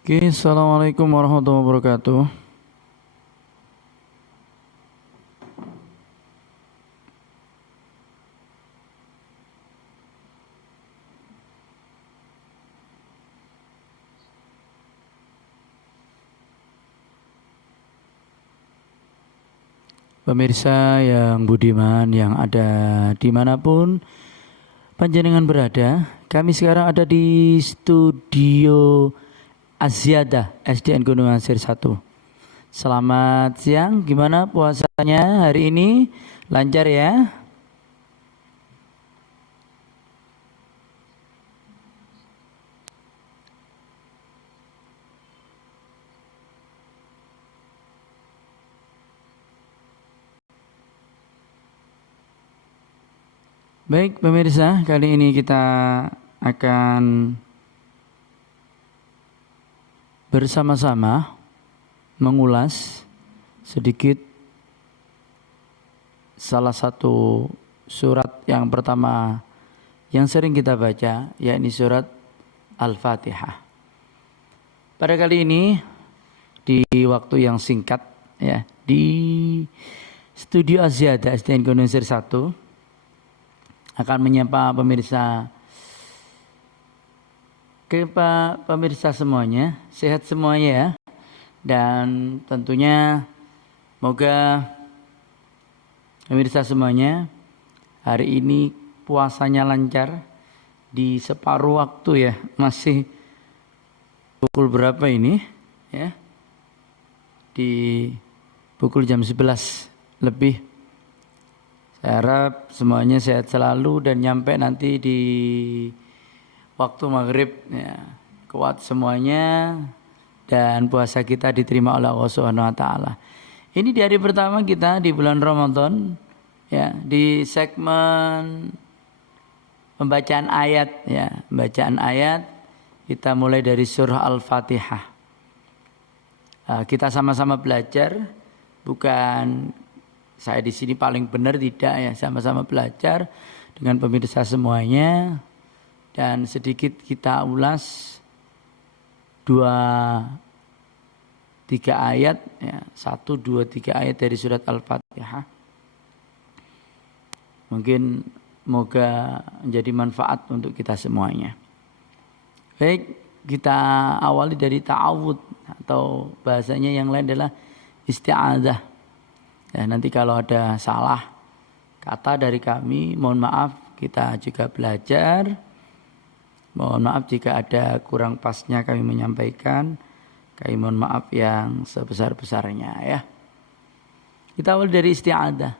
Oke, assalamualaikum warahmatullahi wabarakatuh. Pemirsa yang budiman yang ada dimanapun panjenengan berada, kami sekarang ada di studio Aziadah SDN Gunung Asir 1. Selamat siang, gimana puasanya hari ini? Lancar ya? Baik pemirsa, kali ini kita akan bersama-sama mengulas sedikit salah satu surat yang pertama yang sering kita baca, yakni surat Al-Fatihah. Pada kali ini di waktu yang singkat ya, di studio Aziadah SDN Gunung Sir 1 akan menyapa pemirsa semuanya, sehat semuanya ya. Dan tentunya moga pemirsa semuanya hari ini puasanya lancar di separuh waktu ya. Masih pukul berapa ini ya? Di pukul jam 11 lebih. Saya harap semuanya sehat selalu dan nyampe nanti di waktu maghrib ya, kuat semuanya dan puasa kita diterima oleh Allah Subhanahu wa taala. Ini di hari pertama kita di bulan Ramadan ya, di segmen pembacaan ayat ya, pembacaan ayat kita mulai dari surah Al-Fatihah. Kita sama-sama belajar, bukan saya di sini paling benar tidak ya, sama-sama belajar dengan pemirsa semuanya dan sedikit kita ulas 2-3 ayat ya, 1-2-3 ayat dari surat Al-Fatihah. Mungkin moga menjadi manfaat untuk kita semuanya. Baik, kita awali dari ta'awud atau bahasanya yang lain adalah isti'adzah. Ya, nanti kalau ada salah kata dari kami, mohon maaf, kita juga belajar. Mohon maaf jika ada kurang pasnya kami menyampaikan. Kami mohon maaf yang sebesar-besarnya ya. Kita awal dari isti'adzah.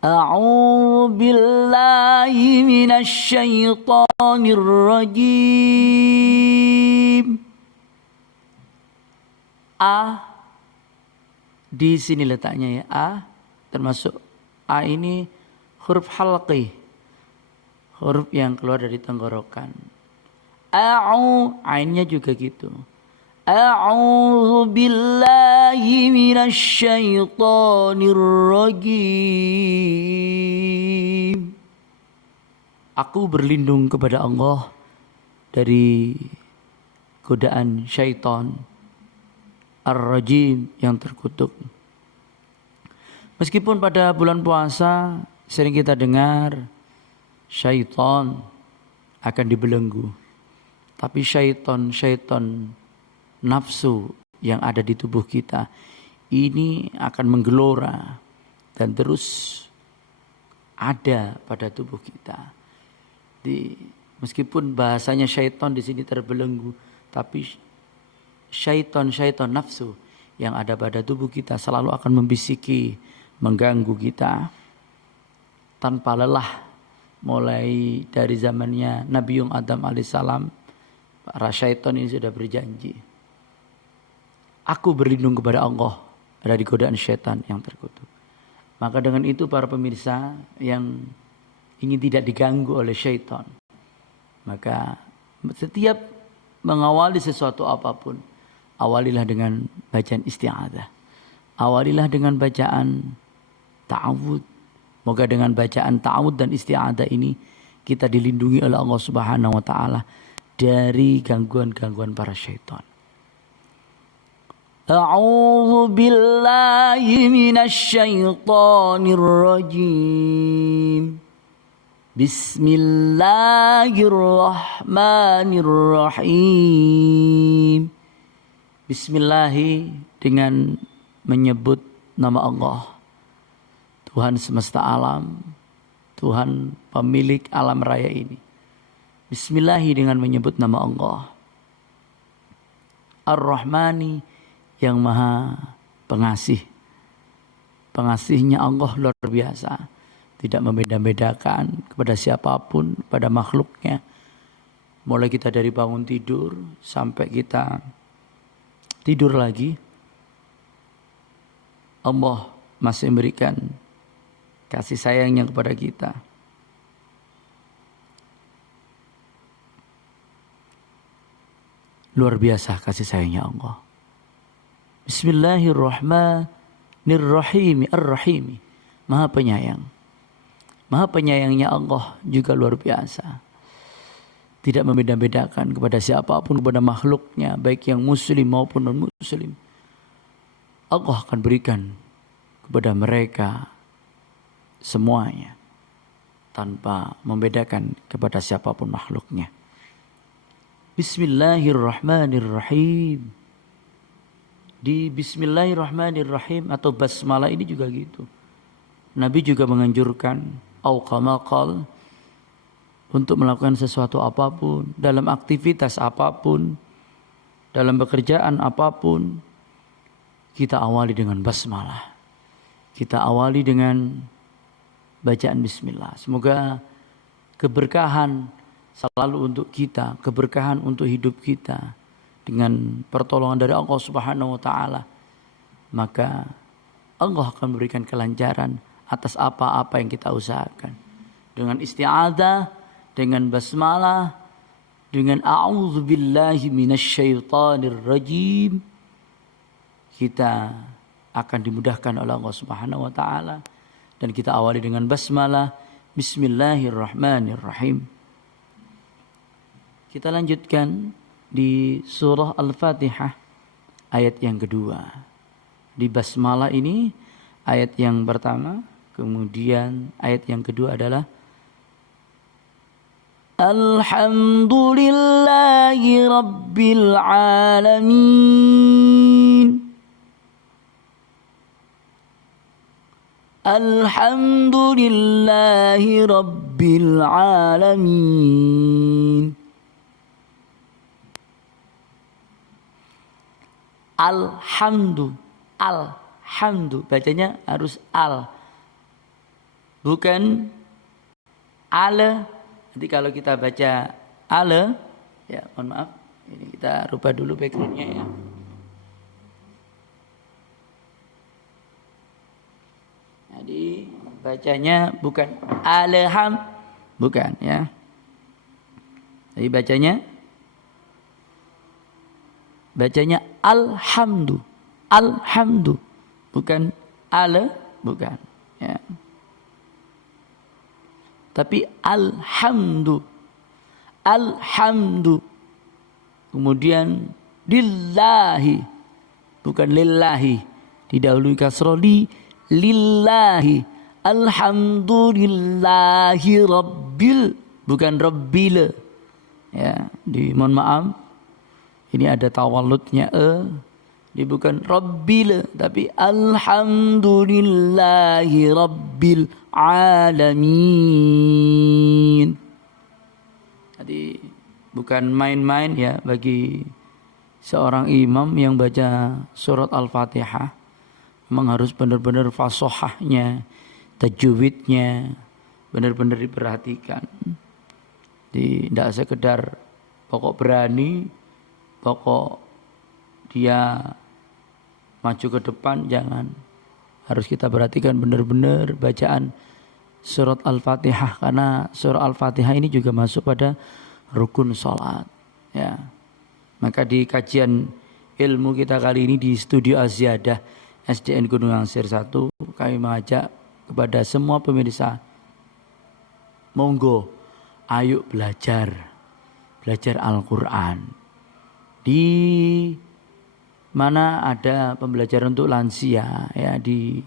A'udzu billahi minasy syaithanir rajim. Di sini letaknya ya, termasuk A ini huruf halqi, huruf yang keluar dari tenggorokan. Ainnya juga gitu. A'udzu billahi minasy syaithanir rajim. Aku berlindung kepada Allah dari godaan syaitan Ar-Rajim yang terkutuk. Meskipun pada bulan puasa sering kita dengar syaitan akan dibelenggu, tapi syaitan nafsu yang ada di tubuh kita ini akan menggelora dan terus ada pada tubuh kita. Meskipun bahasanya syaitan di sini terbelenggu, tapi syaitan nafsu yang ada pada tubuh kita selalu akan membisiki, mengganggu kita tanpa lelah. Mulai dari zamannya Nabi Adam alaihissalam, para syaitan ini sudah berjanji, aku berlindung kepada Allah dari godaan syaitan yang terkutuk. Maka dengan itu para pemirsa yang ingin tidak diganggu oleh syaitan, maka setiap mengawali sesuatu apapun, awalilah dengan bacaan isti'adzah. Awalilah dengan bacaan ta'awud. Moga dengan bacaan ta'awud dan isti'adzah ini kita dilindungi oleh Allah Subhanahu wa taala dari gangguan-gangguan para syaitan. A'udzu billahi minasy syaithanir rajim. Bismillahirrahmanirrahim. Bismillahi dengan menyebut nama Allah, Tuhan semesta alam, Tuhan pemilik alam raya ini. Bismillahi dengan menyebut nama Allah. Ar-Rahmani yang maha pengasih. Pengasihnya Allah luar biasa. Tidak membeda-bedakan kepada siapapun, pada makhluknya. Mulai kita dari bangun tidur sampai kita tidur lagi. Allah masih memberikan kasih sayangnya kepada kita. Luar biasa kasih sayangnya Allah. Bismillahirrahmanirrahim. Ar-Rahim. Maha penyayang. Maha penyayangnya Allah juga luar biasa. Tidak membeda-bedakan kepada siapapun, kepada makhluknya, baik yang muslim maupun non-muslim. Allah akan berikan kepada mereka semuanya tanpa membedakan kepada siapapun makhluknya. Bismillahirrahmanirrahim. Di Bismillahirrahmanirrahim atau basmalah ini juga gitu. Nabi juga menganjurkan auqamaqal untuk melakukan sesuatu apapun, dalam aktivitas apapun, dalam pekerjaan apapun, kita awali dengan basmalah. Kita awali dengan bacaan bismillah. Semoga keberkahan selalu untuk kita, keberkahan untuk hidup kita dengan pertolongan dari Allah Subhanahu wa taala. Maka Allah akan memberikan kelancaran atas apa-apa yang kita usahakan. Dengan isti'adzah, dengan basmalah, dengan a'udzubillahi minasyaitonir rajim, kita akan dimudahkan oleh Allah Subhanahu wa taala. Dan kita awali dengan basmalah, bismillahirrahmanirrahim. Kita lanjutkan di surah Al-Fatihah ayat yang kedua. Di basmalah ini ayat yang pertama, kemudian ayat yang kedua adalah Alhamdulillahi Rabbil Alamin. Alhamdulillahi Rabbil Alamin. Alhamdu, alhamdu, bacanya harus al, bukan ale. Nanti kalau kita baca ale, ya mohon maaf, ini kita rubah dulu backgroundnya ya. Jadi bacanya bukan alham, bukan ya. Jadi bacanya alhamdu, alhamdu, bukan ale, bukan ya. Tapi alhamdu, alhamdu. Kemudian lillahi, bukan lillahi, didahului kasroh lillahi. Alhamdulillahi rabbil, bukan rabbil ya. Mohon maaf, ini ada tawalludnya Ini bukan rabbil, tapi alhamdulillahi rabbil alamin. Jadi bukan main-main ya bagi seorang imam yang baca surat Al-Fatihah. Memang harus benar-benar fasohahnya, tajwidnya benar-benar diperhatikan. Jadi tidak sekedar pokok berani, pokok dia maju ke depan, jangan. Harus kita perhatikan benar-benar bacaan surat Al-Fatihah, karena surat Al-Fatihah ini juga masuk pada rukun salat ya. Maka di kajian ilmu kita kali ini di Studio Az-Ziyadah SDN Gunung Angsir 1, kami mengajak kepada semua pemirsa, monggo ayo belajar Al-Quran di mana ada pembelajaran untuk lansia ya di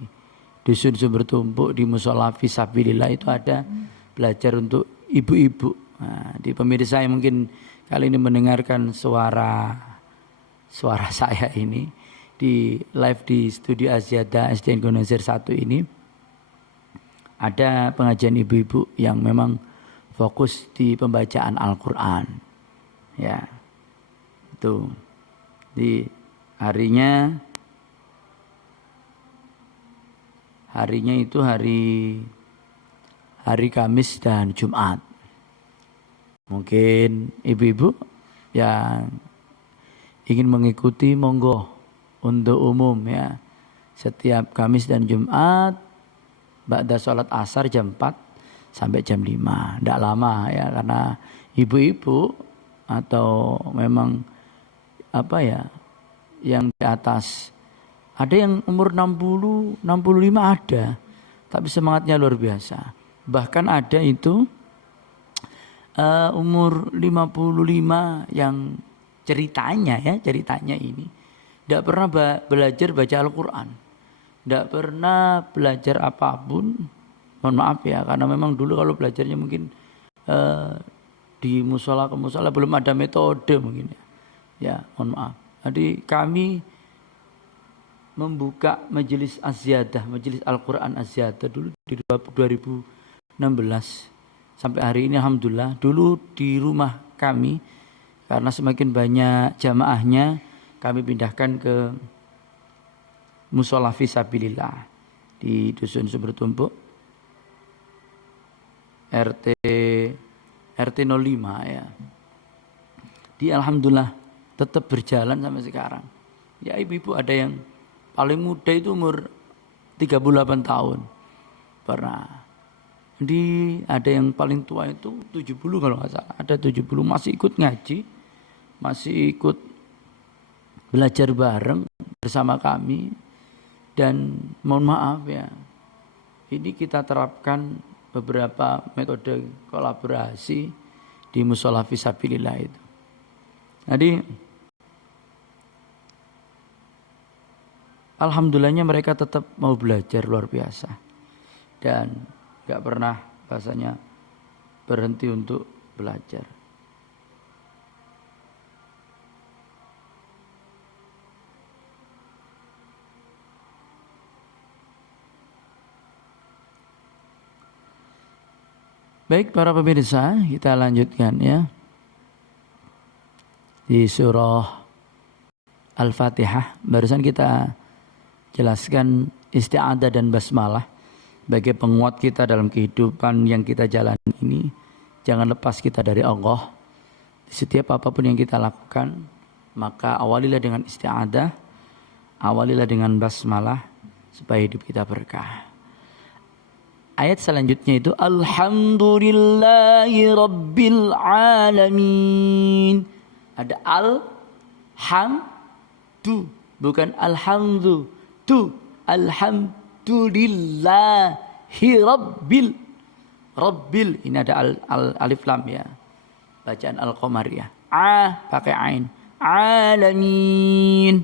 dusun Sumber Tumpuk, di musola Fisabilillah itu ada belajar untuk ibu-ibu. Nah, di pemirsa yang mungkin kali ini mendengarkan suara saya ini di live di studio Aziada SDN Gunung Sir 1 ini ada pengajian ibu-ibu yang memang fokus di pembacaan Al-Quran. Ya, itu di harinya itu hari Kamis dan Jumat. Mungkin ibu-ibu yang ingin mengikuti monggo untuk umum ya. Setiap Kamis dan Jumat ba'da sholat asar jam 4 sampai jam 5. Tidak lama ya, karena ibu-ibu atau memang apa ya yang di atas, ada yang umur 60, 65 ada, tapi semangatnya luar biasa. Bahkan ada itu umur 55 yang ceritanya ini tidak pernah belajar baca Al-Quran, tidak pernah belajar apapun. Mohon maaf ya, karena memang dulu kalau belajarnya mungkin di musola ke musola belum ada metode mungkin ya. Ya, mohon maaf. Jadi kami membuka majelis Aziyadah, majelis Al-Quran Aziyadah dulu di 2016 sampai hari ini alhamdulillah. Dulu di rumah kami karena semakin banyak jamaahnya kami pindahkan ke musola Fisabilillah di dusun Sumber Tumpuk RT 05 ya. Di alhamdulillah tetap berjalan sampai sekarang. Ya ibu-ibu ada yang paling muda itu umur 38 tahun. Pernah. Ada yang paling tua itu 70 kalau nggak salah. Ada 70 masih ikut ngaji, masih ikut belajar bareng bersama kami. Dan mohon maaf ya, ini kita terapkan beberapa metode kolaborasi di musola Fisabilillah itu. Jadi alhamdulillahnya mereka tetap mau belajar luar biasa dan gak pernah rasanya berhenti untuk belajar. Baik para pemirsa, kita lanjutkan ya. Di surah Al-Fatihah barusan kita jelaskan isti'adah dan basmalah sebagai penguat kita dalam kehidupan yang kita jalani ini. Jangan lepas kita dari Allah. Setiap apapun yang kita lakukan, maka awalilah dengan isti'adah, awalilah dengan basmalah supaya hidup kita berkah. Ayat selanjutnya itu Alhamdulillahi Rabbil Alamin. Ada al-ham-du, bukan alhamdu. Tu Alhamdulillahi Rabbil. Ini ada alif lam ya. Bacaan Al-Qamariyah. Pakai ain. Alamin.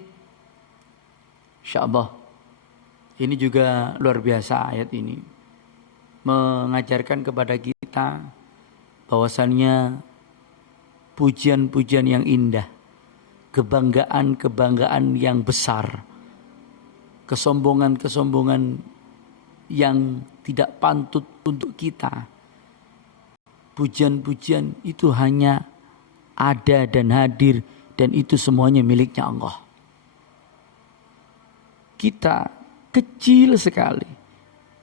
Insyaallah. Ini juga luar biasa ayat ini. Mengajarkan kepada kita bahwasannya pujian-pujian yang indah, kebanggaan-kebanggaan yang besar, kesombongan-kesombongan yang tidak pantut untuk kita. Pujian-pujian itu hanya ada dan hadir dan itu semuanya miliknya Allah. Kita kecil sekali.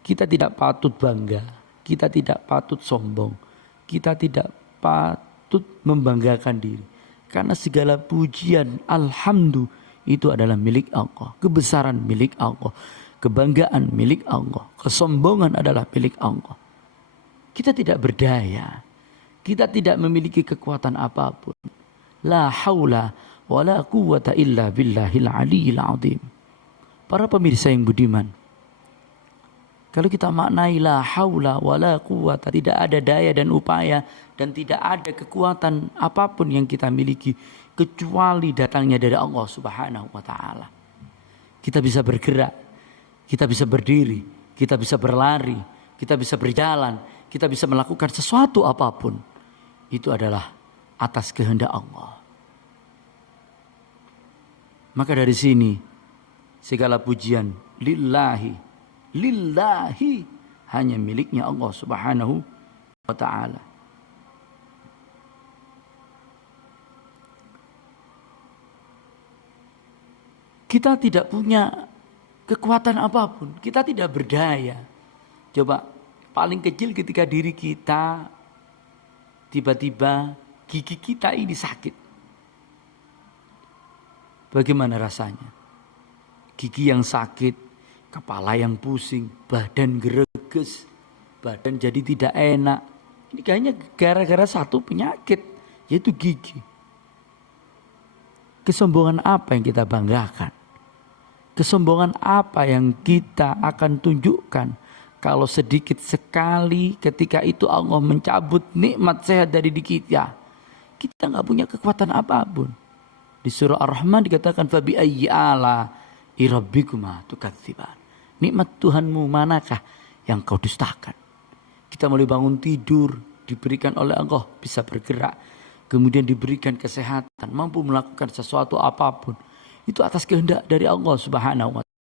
Kita tidak patut bangga, kita tidak patut sombong, kita tidak patut membanggakan diri. Karena segala pujian, alhamdulillah, itu adalah milik Allah. Kebesaran milik Allah, kebanggaan milik Allah, kesombongan adalah milik Allah. Kita tidak berdaya, kita tidak memiliki kekuatan apapun. La haula wa la quwwata illa billahil aliyil azim. Para pemirsa yang budiman, Kalau kita maknai la haula wala quwata, tidak ada daya dan upaya dan tidak ada kekuatan apapun yang kita miliki kecuali datangnya dari Allah Subhanahu wa taala. Kita bisa bergerak, kita bisa berdiri, kita bisa berlari, kita bisa berjalan, kita bisa melakukan sesuatu apapun. Itu adalah atas kehendak Allah. Maka dari sini segala pujian lillahi hanya miliknya Allah Subhanahu wa taala. Kita tidak punya kekuatan apapun, kita tidak berdaya. Coba paling kecil ketika diri kita tiba-tiba gigi kita ini sakit. Bagaimana rasanya? Gigi yang sakit, kepala yang pusing, badan greges, badan jadi tidak enak. Ini kayaknya gara-gara satu penyakit, yaitu gigi. Kesombongan apa yang kita banggakan? Kesombongan apa yang kita akan tunjukkan kalau sedikit sekali ketika itu Allah mencabut nikmat sehat dari kita? Kita nggak punya kekuatan apapun. Di surah Ar-Rahman dikatakan fabi ayyi ala rabbikuma tukadziban. Nikmat Tuhanmu manakah yang kau dustakan? Kita mulai bangun tidur, diberikan oleh Allah bisa bergerak, kemudian diberikan kesehatan, mampu melakukan sesuatu apapun. Itu atas kehendak dari Allah Subhanahu wa taala.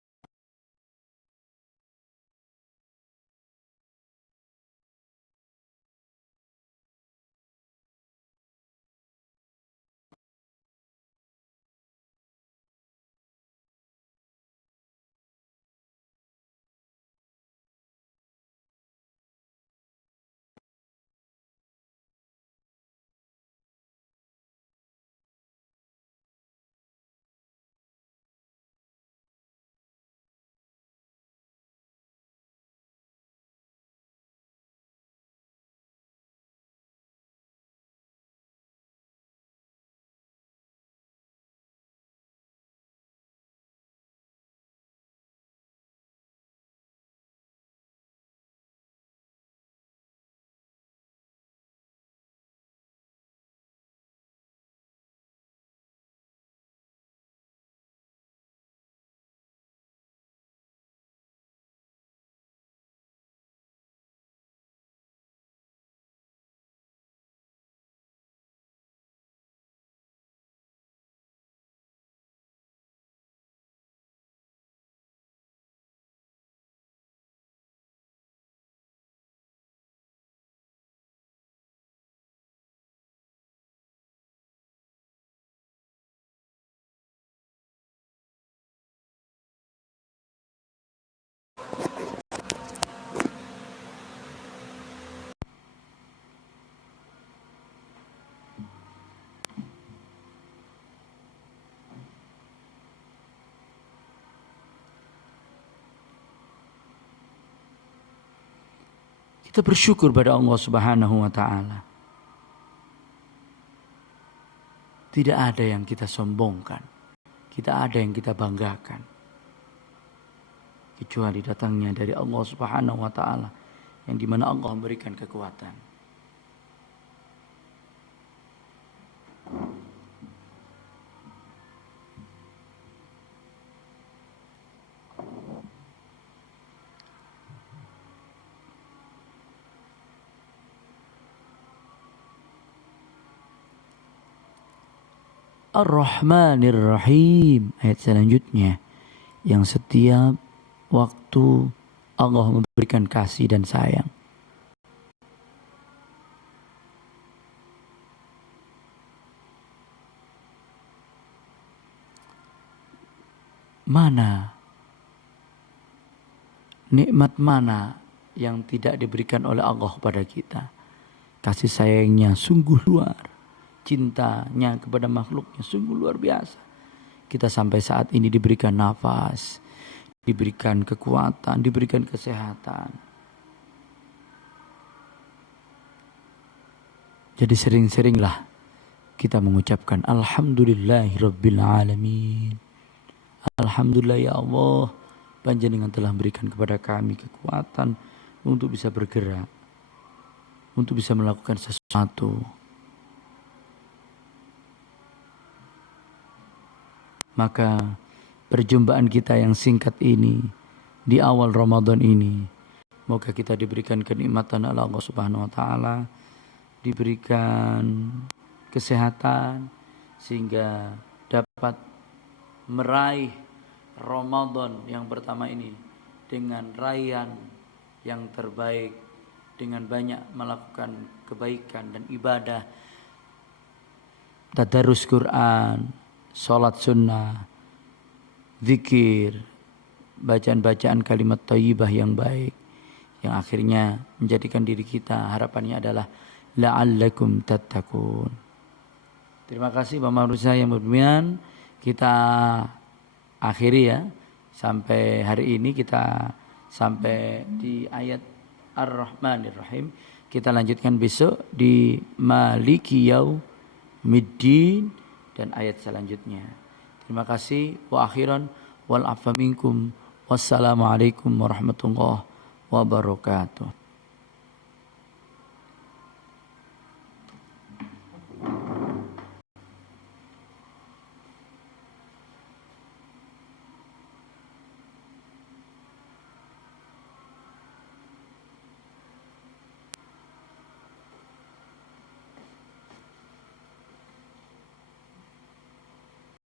Kita bersyukur pada Allah Subhanahu wa taala. Tidak ada yang kita sombongkan, tidak ada yang kita banggakan, kecuali datangnya dari Allah Subhanahu wa taala, yang dimana Allah memberikan kekuatan. Ar-Rahmanir Rahim, ayat selanjutnya, yang setiap waktu Allah memberikan kasih dan sayang. Mana nikmat mana yang tidak diberikan oleh Allah kepada kita? Kasih sayangnya sungguh luar. Cintanya kepada makhluknya sungguh luar biasa. Kita sampai saat ini diberikan nafas, diberikan kekuatan, diberikan kesehatan. Jadi sering-seringlah kita mengucapkan Alhamdulillahirabbil alamin. Alhamdulillah ya Allah, Panjenengan telah memberikan kepada kami kekuatan untuk bisa bergerak, untuk bisa melakukan sesuatu. Maka perjumpaan kita yang singkat ini di awal Ramadan ini, moga kita diberikan kenikmatan Allah Subhanahu wa taala, diberikan kesehatan sehingga dapat meraih Ramadan yang pertama ini dengan raihan yang terbaik, dengan banyak melakukan kebaikan dan ibadah, tadarus Quran, sholat sunnah, zikir, bacaan-bacaan kalimat thayyibah yang baik, yang akhirnya menjadikan diri kita, harapannya adalah la'allakum tattaqun. Terima kasih Bapak Rusa yang berbian. Kita akhiri ya, sampai hari ini kita sampai di ayat Ar-Rahmanir-Rahim. Kita lanjutkan besok di Maliki Yaumiddin dan ayat selanjutnya. Terima kasih. Wa akhiran wal afa minkum. Wassalamualaikum warahmatullahi wabarakatuh.